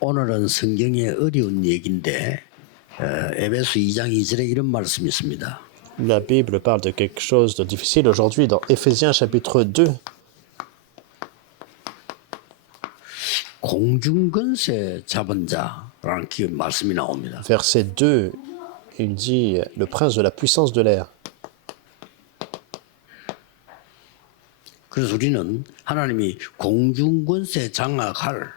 오늘은 성경의 어려운 얘기인데 에베소 2장 2절에 이런 말씀이 있습니다. La Bible parle de quelque chose de difficile aujourd'hui dans Éphésiens chapitre 2. 공중권세 잡은 자라는 말씀이 나옵니다. Verset 2, il dit le prince de la puissance de l'air. 그래서 우리는 하나님이 공중권세 장악할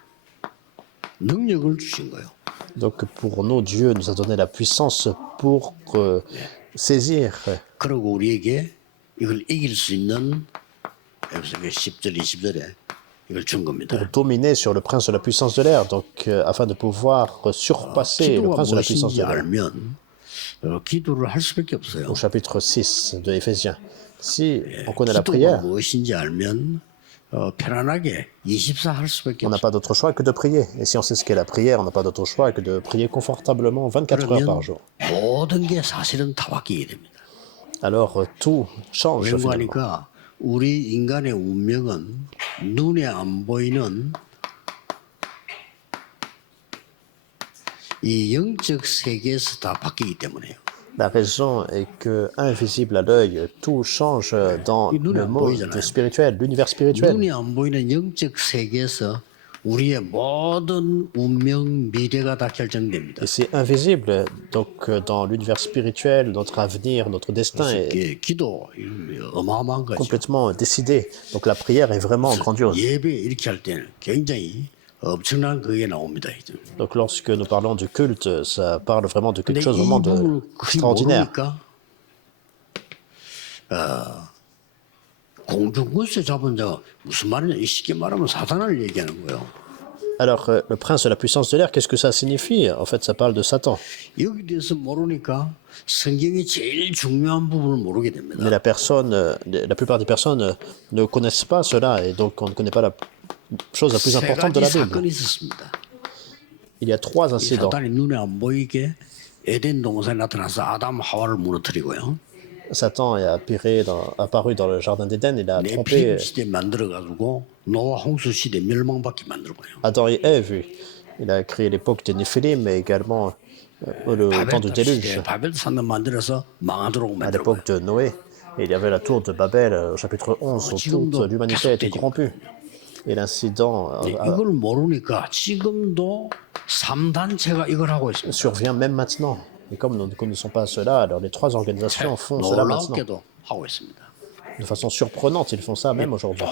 능력을 주신 거예요. Donc pour nous, Dieu nous a donné la puissance pour saisir. 그리고 우리에게 이걸 이길 수 있는 에베소 10절 20절에 이걸 준 겁니다. Pour dominer sur le prince de la puissance de l'air, donc afin de pouvoir surpasser le 기도가 prince de la puissance 무엇인지 de l'air. 알면 기도를 할 수밖에 없어요. Au chapitre 6 de Éphésiens. Si on connaît la 기도가 prière, 무엇인지 알면 편안하게 24 할 수밖에 on n'a 없어요. pas d'autre choix que de prier. Et si on sait ce qu'est la prière, on n'a pas d'autre choix que de prier confortablement 24 heures par 그러면 jour. 모든 게 사실은 다 바뀌게 됩니다. Alors tout change 왜냐고 finalement. 하니까 우리 인간의 운명은 눈에 안 보이는 이 영적 세계에서 다 바뀌기 때문에요. La raison est que, invisible à l'œil, tout change dans le monde spirituel, l'univers spirituel. 눈이 안 보이는 영적 세계에서 우리의 모든 운명, 미래가 다 결정됩니다. Et c'est invisible, donc dans l'univers spirituel, notre avenir, notre destin est 이게 기도 어마어마한 거죠. complètement décidé. Donc la prière est vraiment grandiose. 예배 이렇게 할 때는 굉장히 엄청난 그게 나옵니다. Donc lorsque nous parlons du culte, ça parle vraiment de quelque 근데 chose 이 vraiment 부분을 그리 d'extraordinaire. 모르니까 공중권세 잡은 자 무슨 말이냐? 쉽게 말하면 사단을 얘기하는 거예요. Alors, le prince de la puissance de l'air, qu'est-ce que ça signifie? En fait, ça parle de Satan. 여기 대해서 모르니까 성경의 제일 중요한 부분을 모르게 됩니다. Mais la plupart des personnes ne connaissent pas cela, et donc on ne connaît pas la chose la plus 세 importante de 가지 la Bible. 사건이 있었습니다. Il y a 3 incidents. 사단이 눈에 안 보이게 에덴 동산에 나타나서 아담 하와를 무너뜨리고요. Satan est apparu dans le jardin d'Éden, il a trompé 네피림 시대 만들어가지고 노아 홍수 시대 멸망받게 만들고요. Adam et Ève. Il a créé l'époque des Néphilim, mais également le temps du déluge, 바벨 산을 만들어서 망하도록 à 만들고요. l'époque de Noé. Et il y avait la tour de Babel au chapitre 11, où toute l'humanité a été corrompue. Et l'incident 이걸 모르니까 지금도 3단체가 이걸 하고 있습니다. survient même maintenant. Et comme nous ne connaissons pas cela, alors les 3 organisations font cela maintenant. 놀랍게도 하고 있습니다. De façon surprenante, ils font ça même aujourd'hui.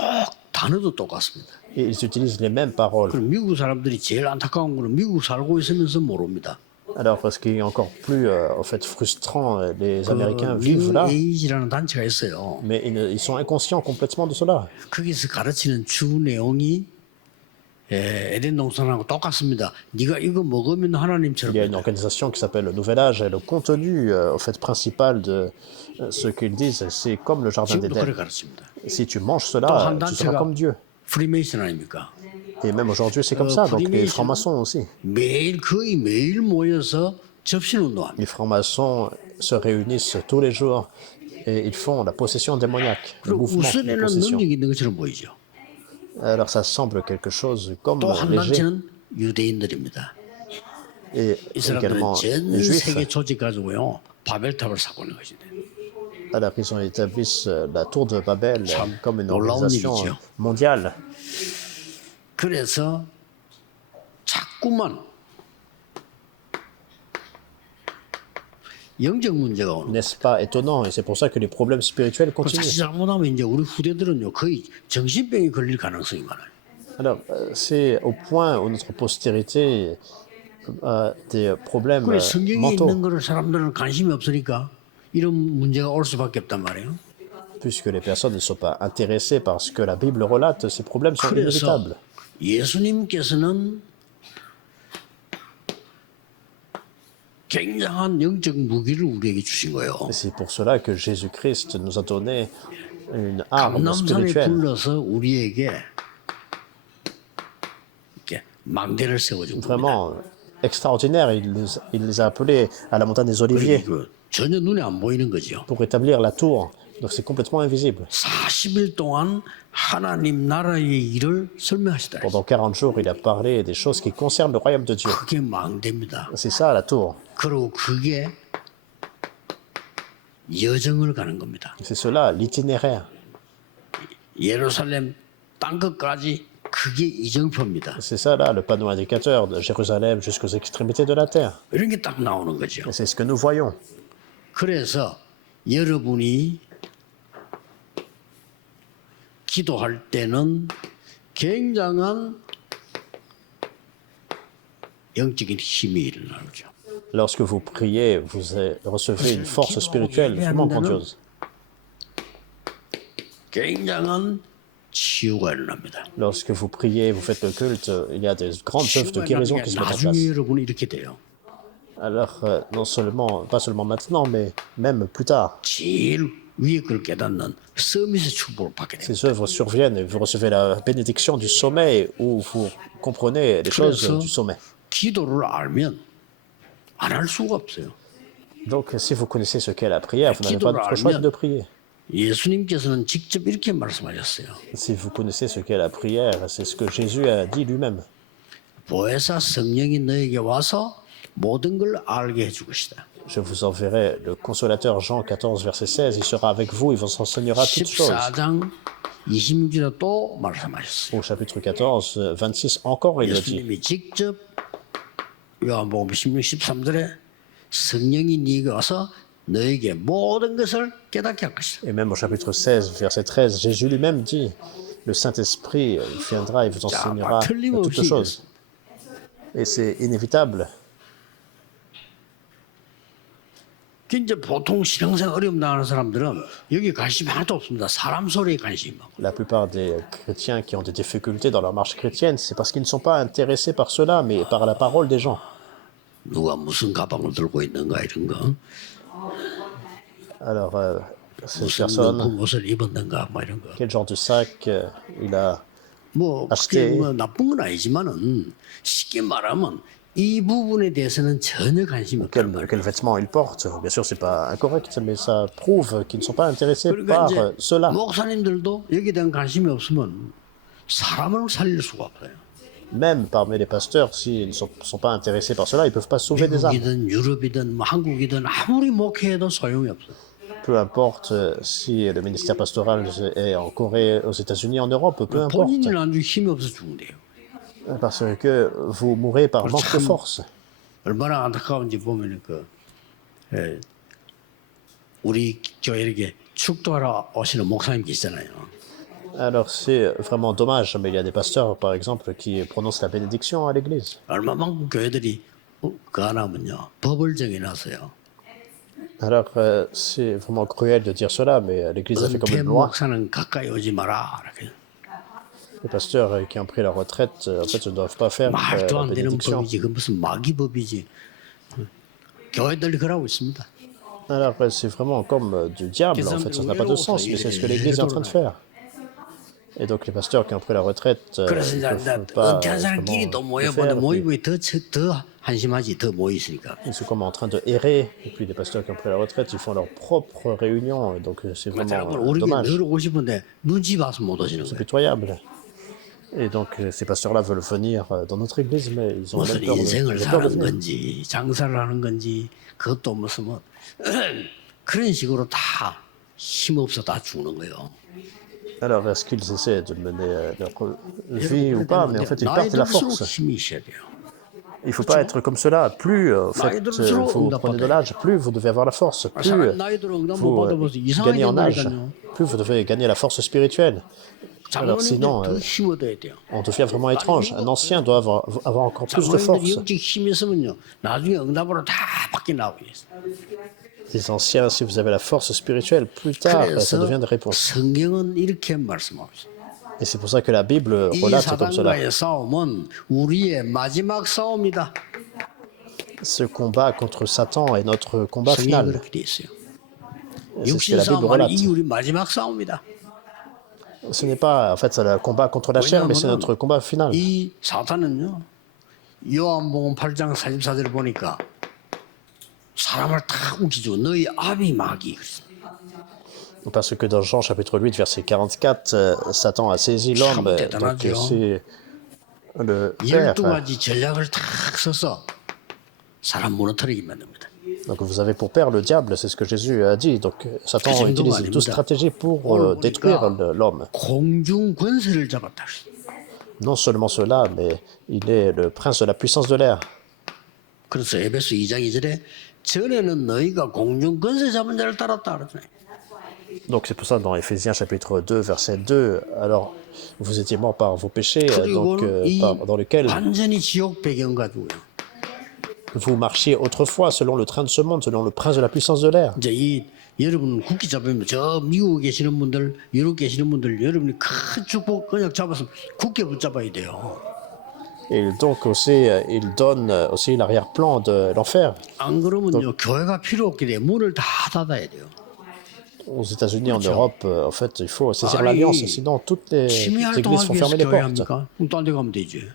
단어도 똑같습니다. Et ils utilisent les mêmes paroles. 그럼 미국 사람들이 제일 안타까운 거는 미국 살고 있으면서 모릅니다. Alors, ce qui est encore plus en fait, frustrant, les Américains vivent là, 뉴에이지라는 단체가 있어요. mais ils sont inconscients complètement de cela. 거기서 가르치는 주 내용이 에덴 동산하고 똑같습니다. 네가 이거 먹으면 하나님처럼 Il y a une 된다. organisation qui s'appelle le Nouvel Âge, et le contenu en fait, principal de ce qu'ils disent, c'est comme le jardin 지금도 그래 d'Éden. 가르칩니다. Si tu manges 또 cela, 한 tu seras 단체가 comme Dieu. 프리메이슨 아닙니까? Et même aujourd'hui, c'est comme ça. Donc les francs-maçons aussi. 거의 매일 모여서 접신운동합니다. Les francs-maçons se réunissent tous les jours et ils font la possession démoniaque, le 그리고 mouvement de 웃어내는 possession. 능력이 있는 것처럼 보이죠. Alors ça semble quelque chose comme 또 한 léger. 단체는 유대인들입니다. Et 이 사람들은 également 전 les juifs. 세계 조직 가지고요 바벨탑을 사고는 것이죠. Alors ils ont établi la tour de Babel comme une 놀라운 organisation 일이죠. mondiale. 그래서 자꾸만 영적 문제가 오는 거예요. N'est-ce pas étonnant? Et c'est pour ça que les problèmes spirituels 자칫 continuent. 잘못하면 이제 우리 후대들은요 거의 정신병이 걸릴 가능성이 많아요. Alors c'est au point où notre postérité a des problèmes 그래 성경에 mentaux, 있는 거를 사람들은 관심이 없으니까 이런 문제가 올 수밖에 없단 말이에요. puisque les personnes ne sont pas intéressées par ce que la Bible relate, ces problèmes sont 그래서 inévitables. 예수님께서는 굉장한 영적 무기를 우리에게 주신 거예요. Et c'est pour cela que Jésus-Christ nous a donné une arme 감람산에 spirituelle. 불러서 우리에게 이렇게 망대를 세워준 겁니다. Vraiment extraordinaire. Il les a appelés à la montagne des Oliviers 전혀 눈에 안 보이는 거죠. pour établir la tour Donc c'est complètement invisible. 40일 동안 하나님 나라의 일을 설명하시다. Pendant 40 jours, il a parlé des choses qui concernent le royaume de Dieu. 그게 망대입니다. C'est ça la tour. 그리고 그게 여정을 가는 겁니다. C'est cela l'itinéraire. 예루살렘 땅끝까지 그게 이정표입니다. C'est ça là le panneau indicateur de Jérusalem jusqu'aux extrémités de la terre. 이런 게 딱 나오는 거죠. Et c'est ce que nous voyons. 그래서 여러분이 기도할 때는 굉장한 영적인 힘이 일어나죠. Lorsque vous priez, vous recevez une force spirituelle vraiment grandiose. 굉장한 치유가 일어납니다. Lorsque vous priez, vous faites le culte, il y a des grandes œuvres de 치유가 guérison 일어나는 qui 게 se mettent en 나중에 place. 여러분이 이렇게 돼요. Alors, non seulement, pas seulement maintenant, mais même plus tard, 제일 위에 걸 깨닫는 서밋의 축복을 받게 됩니다. ces œuvres surviennent et vous recevez la bénédiction du sommet où vous comprenez les choses 그래서 du sommet. 기도를 알면 안 할 수가 없어요. Donc, si vous connaissez ce qu'est la prière, vous n'avez pas d'autre choix que de prier. 예수님께서는 직접 이렇게 말씀하셨어요. Si vous connaissez ce qu'est la prière, c'est ce que Jésus a dit lui-même. 보혜사 성령이 너에게 와서 모든 걸 알게 해줄 것이다. Je vous enverrai le consolateur Jean 14, verset 16. Il sera avec vous, il vous enseignera toutes choses. 14장 26절에 또 말씀하셨어요. Au chapitre 14, 26, encore il le dit. 예수님이 직접 요한복음 16, 13절에 성령이 네게 와서 너에게 모든 것을 깨닫게 할 것이다. Et même au chapitre 16, verset 13, Jésus lui-même dit, le Saint-Esprit il viendra et vous enseignera toutes choses. Et c'est inévitable. 이제 보통 신앙생활 어려움 당하는 사람들은 여기 관심이 하나도 없습니다. 사람 소리에 관심이 많고. La plupart des chrétiens qui ont des difficultés dans leur marche chrétienne, c'est parce qu'ils ne sont pas intéressés par cela, mais par la parole des gens. 누가 무슨 가방을 들고 있는가 이런 거. Alors, ces 무슨 personnes, 옷을 입었는가 뭐 이런 거. quel genre de sac il a 뭐 그게 뭐 나쁜 건 아니지만은 쉽게 말하면 이 부분에 대해서는 전혀 관심이 없단 말이에요. quel vêtement il porte. Bien sûr, c'est pas incorrect, mais ça prouve qu'ils ne sont pas intéressés 그러니까 par 이제 cela. 목사님들도 여기에 대한 관심이 없으면 사람을 살릴 수가 없어요. Même parmi les pasteurs, s'ils ne sont pas intéressés par cela, ils ne peuvent pas sauver des âmes. 미국이든 유럽이든 뭐 한국이든 아무리 목회해도 so용이 없어요. Peu importe si le ministère pastoral est en Corée, aux États-Unis, en Europe, peu importe. 본인이 나중에 힘이 없어 죽는데요. Parce que vous mourrez par manque de force. 얼마나 안타까운지 보면 우리 교회 이렇게 축도하러 오시는 목사님 계시잖아요. Alors c'est vraiment dommage, mais il y a des pasteurs, par exemple, qui prononcent la bénédiction à l'église. 얼마만큼 교회들이 그 안 하면요 법을 정해놨어요. Alors c'est vraiment cruel de dire cela, mais l'église a fait comme 은퇴 une loi. 목사는 가까이 오지 마라. 이렇게. Les pasteurs qui ont pris la retraite, en fait, ne doivent pas faire 말도 la 안 되는 bénédiction. 법이지. 그 무슨 마귀 법이지. 교회들이 그러고 있습니다. Alors c'est vraiment comme du diable, en fait, ça n'a pas de sens, mais c'est ce que l'église est en train de faire. Et donc les pasteurs qui ont pris la retraite ne 그래서 이제 peuvent pas 은퇴한 사람끼리 또 vraiment le 모여보는데 faire. 모이면 더 한심하지. 더 모여 있으니까. Ils sont comme en train de errer. Et puis les pasteurs qui ont pris la retraite, ils font leur propre réunion. Et donc c'est vraiment 우리 교회 dommage. 늘 오고 싶은데 눈치 봐서 못 오시는 C'est 거예요. pitoyable. Et donc ces pasteurs-là veulent venir dans notre église, mais ils ont 무슨 même peur 인생을 de peur de 사는 venir. 건지 장사를 하는 건지 그것도 무슨 뭐 그런 식으로 다 힘없어 다 죽는 거예요. Alors est-ce qu'ils essaient de mener leur vie ou pas, mais en fait ils 나이 perdent la 들수록 force. 힘이 있어야 돼요. Il ne faut pas être comme cela. Plus en fait, vous prenez de l'âge, plus vous devez avoir la force. Plus 사람 나이 들어 응답 못 vous 받아봐서 gagnez 이상하게 en âge, 된다니까요. plus vous devez gagner la force spirituelle. Alors 장로님들 sinon, 더 힘 얻어야 돼요. on devient vraiment étrange. Un ancien doit avoir encore plus de 장로님들이 force. 영적 힘이 있으면요 나중에 응답으로 다 바뀌어 나오고 있어요. Les anciens, si vous avez la force spirituelle, plus tard, ça 그래서 devient des réponses. 성경은 이렇게 말씀하고 있어요. Et c'est pour ça que la Bible 이 relate comme cela. 사단과의 싸움은 우리의 마지막 싸움이다. Ce combat contre Satan est notre combat 성경이 final. 그렇게 돼 있어요. Et c'est ce que 육신 la Bible 싸움 relate. 이 우리 마지막 싸움이다. Ce n'est pas, en fait, c'est le combat contre la chair, mais c'est notre combat final. 이 사탄은요 요한복음 8장 44절을 보니까 사람을 다 웃기죠. 너희 아비 마귀. Parce que dans Jean chapitre 8, verset 44, Satan a saisi l'homme, donc c'est le Père. 12가지 전략을 탁 써서 사람 무너뜨리게 만듭니다. Donc vous avez pour père le diable, c'est ce que Jésus a dit. Donc Satan utilise 12 stratégies pour détruire l'homme. 공중 권세를 잡았다. Non seulement cela, mais il est le prince de la puissance de l'air. 그래서 에베소 2장 2절에 전에는 너희가 공중 권세 잡은 자를 따랐다 그러잖아요. Donc c'est pour ça dans Éphésiens chapitre 2, verset 2, alors vous étiez morts par vos péchés, donc, dans lesquels 완전히 지옥 배경 가지고요. vous marchiez autrefois selon le train de ce monde, selon le prince de la puissance de l'air. 이제 이 여러분 국기 잡으면 저 미국에 계시는 분들, 유럽 계시는 분들 여러분이 큰 축복 그냥 잡아서 국기 붙잡아야 돼요. Et donc aussi, il donne aussi l'arrière-plan de l'enfer. 안 그러면요 교회가 필요 없게 돼 문을 다 닫아야 돼요. Aux États-Unis, en Europe, en fait, il faut saisir l'alliance, sinon toutes les 취미 églises font 활동하기 위해서 fermer les 교회 portes. 합니까? 그럼 딴 데 가면 되지.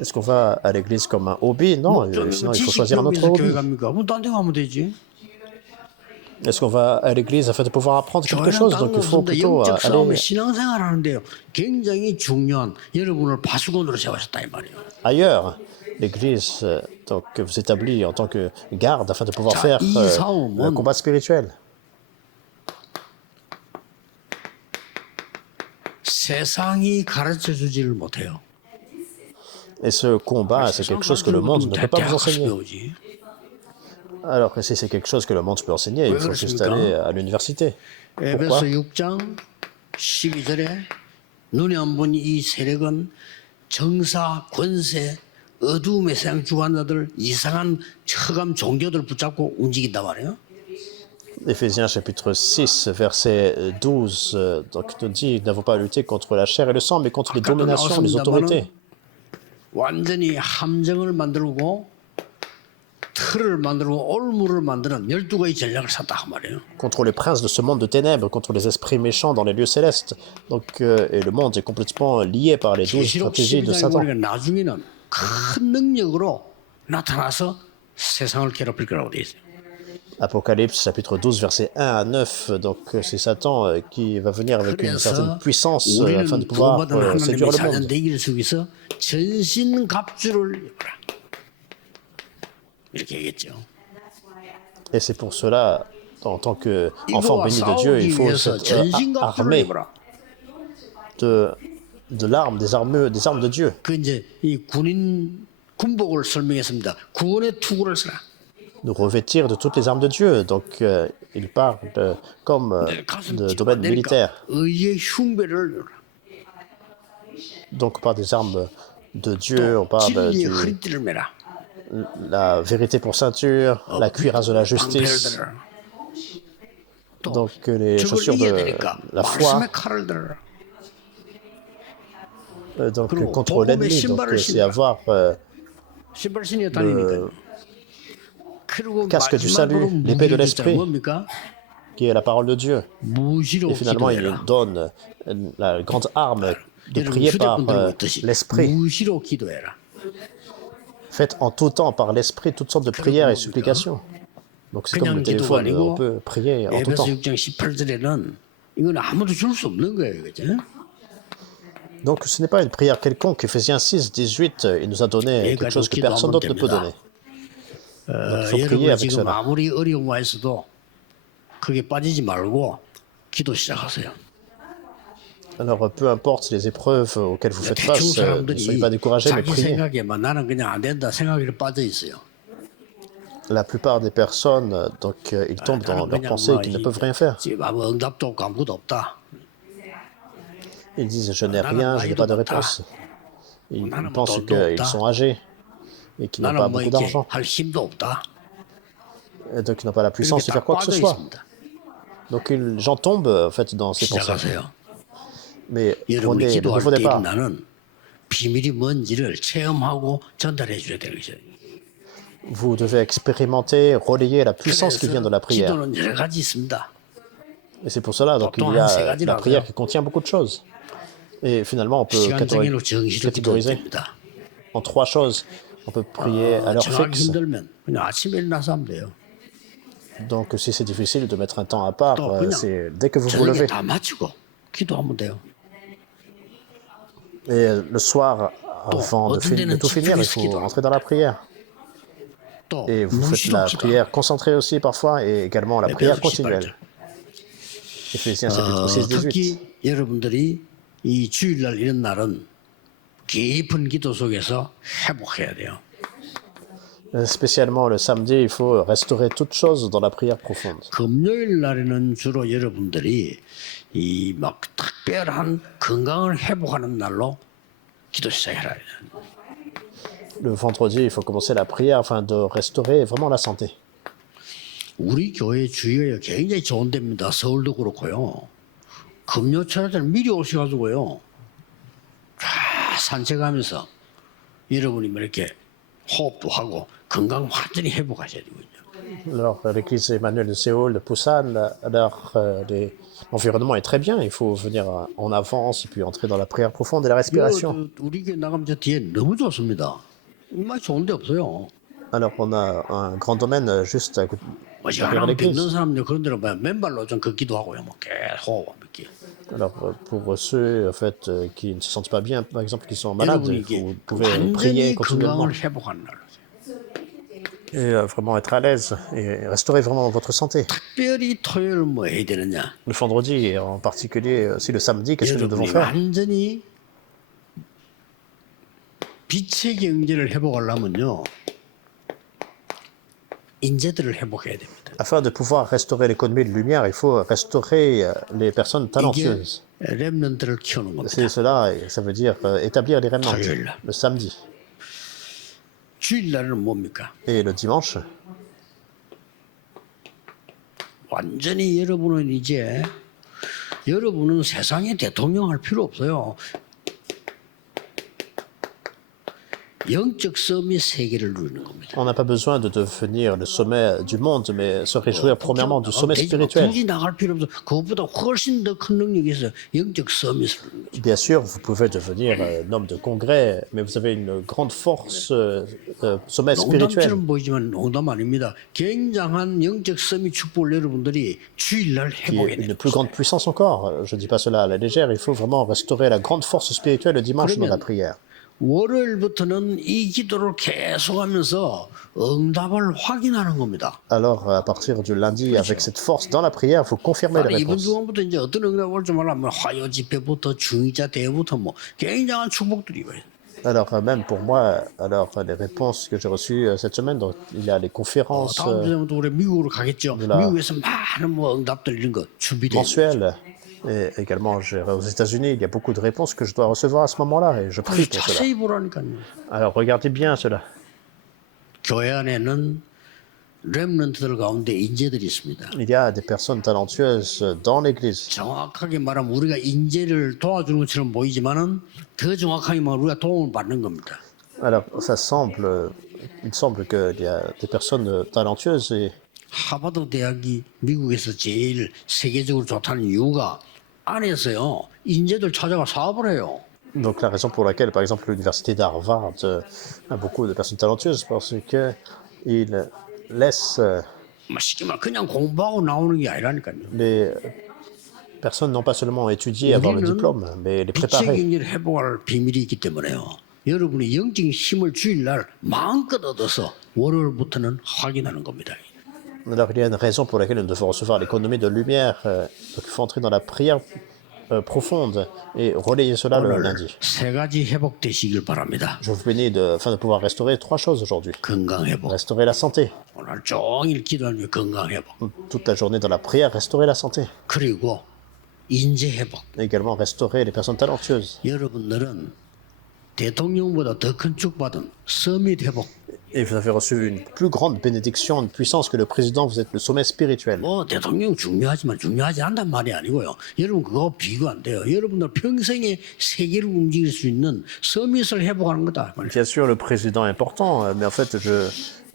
Est-ce qu'on va à l'église comme un hobby? Non, sinon il faut choisir un autre 지식교육에서 교회 hobby. 갑니까? 그럼 딴 데 가면 되지. Est-ce qu'on va à l'église afin de pouvoir apprendre quelque 교회는 chose? 딴 Donc 거 il faut 없습니다. plutôt 영적 싸움에 aller 신앙생활 하는데요. 굉장히 중요한 여러분을 파수꾼으로 세우셨다 이 말이에요. ailleurs. L'église donc, vous établit en tant que garde afin de pouvoir 자, faire 이 un 싸움은 combat spirituel. 세상이 가르쳐 주지를 못해요. Et ce combat, c'est quelque chose que le monde ne peut pas vous enseigner. 배우지. Alors que si c'est quelque chose que le monde peut enseigner, il faut juste aller à l'université. Pourquoi? 에베소 6장 12절에 눈에 안 보니 이 세력은 정사, 권세, 어두움의 세상 주관자들, 이상한 흑암 종교들 붙잡고 움직인단 말이에요. Éphésiens chapitre 6, verset 12, donc nous dit, nous n'avons pas à lutter contre la chair et le sang, mais contre les dominations, les autorités. 완전히 함정을 만들고 틀을 만들고 올무를 만드는 12가지 전략을 썼다 그 말이에요. Contre les princes de ce monde de ténèbres, contre les esprits méchants dans les lieux célestes. Donc, et le monde est complètement lié par les 12 계시록 stratégies de 12장에 Satan. 보니까 나중에는 큰 능력으로 나타나서 세상을 괴롭힐 거라고 돼 있어요. Apocalypse chapitre 12, verset 1 à 9. Donc, c'est Satan qui va venir avec une certaine 그래서 puissance afin de 우리는 pouvoir 구원받은 séduire 하나님의 le monde. 자녀 되기를 속에서 전신갑주를 입어라. 이렇게 얘기했죠. Et c'est pour cela, en tant qu'enfant 이거와 béni de Dieu, il 싸우기 faut 위해서 s'être 전신갑주를 armé 입어라. de l'arme, des armes de Dieu. 그 이제 이 군복을 설명했습니다. 구원의 투구를 쓰라. De revêtir de toutes les armes de Dieu. Donc, il parle comme de domaine militaire. 의의 흉배를 열라. Donc, on parle des armes de Dieu, on parle 진리의 de 허리띠를 매라. la vérité pour ceinture, la cuirasse de la justice, 방패를 들어라. donc les 적을 chaussures 이겨야 de 되니까 la foi, 말씀의 칼을 들어라. donc 그리고 contre 복음의 l'ennemi. Donc, 신발을 c'est 신으라. avoir 신발 신이 다니니까. 그리고 casque du 마지막으로 salut, l'épée de 무기를 줬잖아요. l'esprit, 뭡니까? qui est la parole de Dieu. 무시로 Et finalement, il 기도해라. donne la grande arme de 여러분 prier par 휴대폰 들고 있듯이 l'esprit. 무시로 기도해라. Faites en tout temps par l'esprit toutes sortes de prières et supplications. Donc c'est comme 그냥 le 기도가 téléphone, on 아니고 peut prier en tout 에베소 temps. 6장 18절에는 이건 아무도 줄 수 없는 거예요. 그죠? Donc ce n'est pas une prière quelconque. Éphésiens 6, 18, il nous a donné quelque chose que personne d'autre ne peut donner. Donc il faut prier 여러분 avec 지금 cela. 아무리 어려움 와 있어도 그게 빠지지 말고 기도 시작하세요. Alors peu importe les épreuves auxquelles vous faites 대충 face, ne soyez 사람들이 pas découragés, mais 자기 priez. 생각에만 나는 그냥 안 된다 생각에 빠져 있어요. La plupart des personnes, donc ils tombent dans 나는 leur 그냥 pensée qu'ils ne peuvent rien faire. 지금 아무 응답도 없고 아무것도 없다. Ils disent je n'ai rien, je n'ai pas de réponse. Ils pensent qu'ils sont âgés et qu'ils n'ont pas 나는 뭐 beaucoup 이렇게 d'argent. 할 힘도 없다. Et donc ils n'ont pas la puissance 이렇게 de faire 딱 quoi que ce 빠져 soit. 있습니다. Donc j'en tombe en fait dans ces pensées. 시작하세요. Mais 여러분이 prenez le 기도할 nouveau 때 départ. 나는 비밀이 뭔지를 체험하고 전달해 줘야 되는 것이에요. Vous devez expérimenter, relayer la puissance qui vient de la prière. 기도는 여러 가지 있습니다. Et c'est pour cela donc il y a la prière qui contient beaucoup de choses. Et finalement, on peut 시간적으로 정시로 기도해도 catégoriser 됩니다. en 3 choses. On peut prier à l'heure 정하기 fixe. 힘들면 그냥 아침에 일어나서 하면 돼요. Donc si c'est difficile de mettre un temps à part, 또 그냥 c'est dès que vous vous 저녁에 levez. 다 마치고 기도하면 돼요. Et le soir, avant de, 어떤 de 데는 tout finir, il faut 집중해서 rentrer dans la prière. 또 Et vous faites la 무시독기도 prière concentrée aussi parfois et également la prière continuelle. Éphésiens chapitre 6, 18. 특히 여러분들이 이 주일날 이런 날은 깊은 기도 속에서 회복해야 돼요. Spécialement le samedi, il faut restaurer toute chose dans la prière profonde. 금요일 날에는 주로 여러분들이 이 막 특별한 건강을 회복하는 날로 기도 시작해라. Le vendredi, il faut commencer la prière afin de restaurer vraiment la santé. 우리 교회 주위에 굉장히 좋은 데입니다. 서울도 그렇고요. 금요철에 미리 오셔가지고요. 쫙 산책하면서 여러분이 이렇게 호흡도 하고 건강 완전히 회복하셔야 되거든요. Alors, l'église Emmanuel de Séoul, de Busan, alors l'environnement est très bien. Il faut venir en avance et puis entrer dans la prière profonde et la respiration. 우리 교회 나가면 저 뒤에 너무 좋습니다. 정말 좋은 데 없어요. Alors, on a un grand domaine juste à côté derrière 하나 l'église. 뵙는 사람들 그런 데로 봐요. 맨발로 좀 걷기도 하고요. 뭐 계속 이렇게. Alors, pour ceux en fait, qui ne se sentent pas bien, par exemple, qui sont malades, 여러분이 vous 이게 pouv의 완전히 prier continuellement 건강을 회복하는 날로. et vraiment être à l'aise et restaurer vraiment votre santé. 특별히 토요일 뭐 해야 되느냐? Le vendredi et en particulier aussi le samedi, qu'est-ce que nous devons 여러분이 faire? 완전히 빛의 경제를 회복하려면요. 인재들을 회복해야 됩니다. Afin de pouvoir restaurer l'économie de lumière, il faut restaurer les personnes 이게 talentueuses. 렘넌트를 키우는 C'est 겁니다. cela, et ça veut dire établir les remnants 토요일. le samedi. 주일날은 뭡니까? Et le dimanche, 완전히 여러분은 이제 여러분은 세상의 대통령 할 필요 없어요. 영적 섬이 세계를 누리는 겁니다. on n'a pas besoin de devenir le sommet du monde, mais se réjouir premièrement du sommet spirituel. 굳이 나갈 필요 없어. 그것보다 훨씬 더 큰 능력이 있어요. 영적 섬이 누리는 거죠. Bien sûr, vous pouvez devenir un homme de congrès, mais vous avez une grande force sommet spirituel. 농담처럼 보이지만 농담 아닙니다. 굉장한 영적 섬이 축복을 여러분들이 주일날 Qui est 회복해야 une 돼요. plus grande puissance encore. Je ne dis pas cela à la légère, il faut vraiment restaurer la grande force spirituelle le dimanche dans la prière. 월요일부터는 이 기도를 계속하면서 응답을 확인하는 겁니다. Alors, à partir du lundi, avec cette force dans la prière, il faut confirmer les 이번 réponses. 주간부터 이제 어떤 응답이 올지 몰라면 화요 집회부터 중이자 대회부터 뭐 굉장한 축복들이 와요. Alors, même pour moi, alors les réponses que j'ai reçues cette semaine, donc, il y a les conférences 다음 주부터 우리 미국으로 가겠죠. 몰라. 미국에서 많은 뭐 응답들 이런 거 준비돼. mensuelles. Et également, aux États-Unis, il y a beaucoup de réponses que je dois recevoir à ce moment-là, et je prie pour cela. 자세히 보라니까요. Alors, regardez bien cela. 교회 안에는 렘넌트들 가운데 인재들이 있습니다. Il y a des personnes talentueuses dans l'Église. 정확하게 말하면 우리가 인재를 도와주는 것처럼 보이지만은 더 정확하게 말하면 우리가 도움을 받는 겁니다. Alors, il semble qu'il y a des personnes talentueuses, et 하버드 대학이 미국에서 제일 세계적으로 좋다는 이유가 안에서요 인재들 찾아가 사업을 해요. donc la raison pour laquelle, par exemple, l'université d'Harvard a beaucoup de personnes talentueuses, parce qu'ils laissent 쉽게 말 그냥 공부하고 나오는 게 아니라니까요. les personnes non pas seulement étudier, avoir le diplôme, mais les 빛의 préparer. 경제를 회복할 비밀이 있기 때문에요. 여러분이 영적인 힘을 주일날 마음껏 얻어서 월요일부터는 확인하는 겁니다. Alors, il y a une raison pour laquelle nous devons recevoir l'économie de lumière. Donc, il faut entrer dans la prière profonde et relayer cela le lundi. 세 가지 회복되시길 바랍니다. Je vous bénis afin de pouvoir restaurer trois choses aujourd'hui. 건강 회복. Restaurer la santé. 오늘 종일 기도하는 건강 회복. Toute la journée dans la prière, restaurer la santé. 그리고 인재 회복. Également, restaurer les personnes talentueuses. 여러분들은 대통령보다 더 큰 축복받은 서밋 회복. Et vous avez reçu une plus grande bénédiction, une puissance que le président, vous êtes le sommet spirituel. 뭐 대통령 중요하지만 중요하지 않단 말이 아니고요. 여러분 그거 비교 안 돼요. 여러분들 평생에 세계를 움직일 수 있는 서밋을 회복하는 거다. Bien sûr, le président est important, mais en fait, je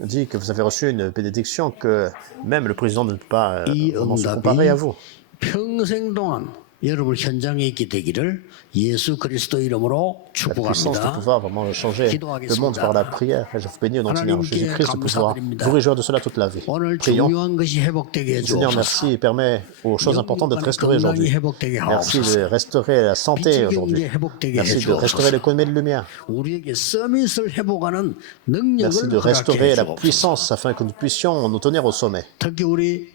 dis que vous avez reçu une bénédiction que même le président ne peut pas vraiment se comparer à vous. 평생 동안 여러분 현장에 있게 되기를 예수 그리스도 이름으로 La puissance de 축복합니다. pouvoir vraiment changer le monde par la prière. Et je vous bénis au nom du Seigneur Jésus-Christ de pouvoir vous réjouir de cela toute la vie. 오늘 Prions. 중요한 것이 회복되게 Seigneur, 해주옵소서. merci et permet aux choses importantes d'être restaurées aujourd'hui. 회복되게 Merci 하옵소서. de restaurer la santé aujourd'hui. Merci de restaurer l'économie de lumière. 우리에게 서밋을 회복하는 Merci 능력을 de 허락해 restaurer la 주옵소서. puissance afin que nous puissions nous tenir au sommet. 특히 우리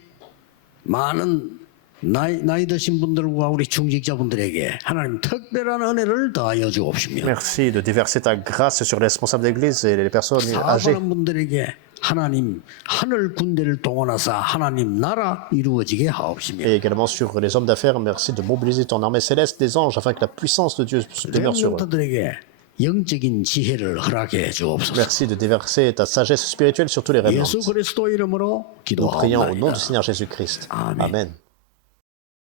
많은 나이 드신 분들과 우리 중직자분들에게 하나님 특별한 은혜를 더하여 주옵시며 Merci de déverser ta grâce sur les responsables d'église et les personnes âgées. 사업하는 분들에게 하나님 하늘 군대를 동원하사 하나님 나라 이루어지게 하옵시며 Et également sur les hommes d'affaires, merci de mobiliser ton armée céleste des anges afin que la puissance de Dieu se demeure sur eux. 영들에게 영적인 지혜를 허락해 주옵소서. Merci de déverser ta sagesse spirituelle sur tous les rêves. 예수 그리스도 이름으로 Nous prions au nom 기도하옵나이다. du Seigneur Jésus-Christ. Amen. Amen.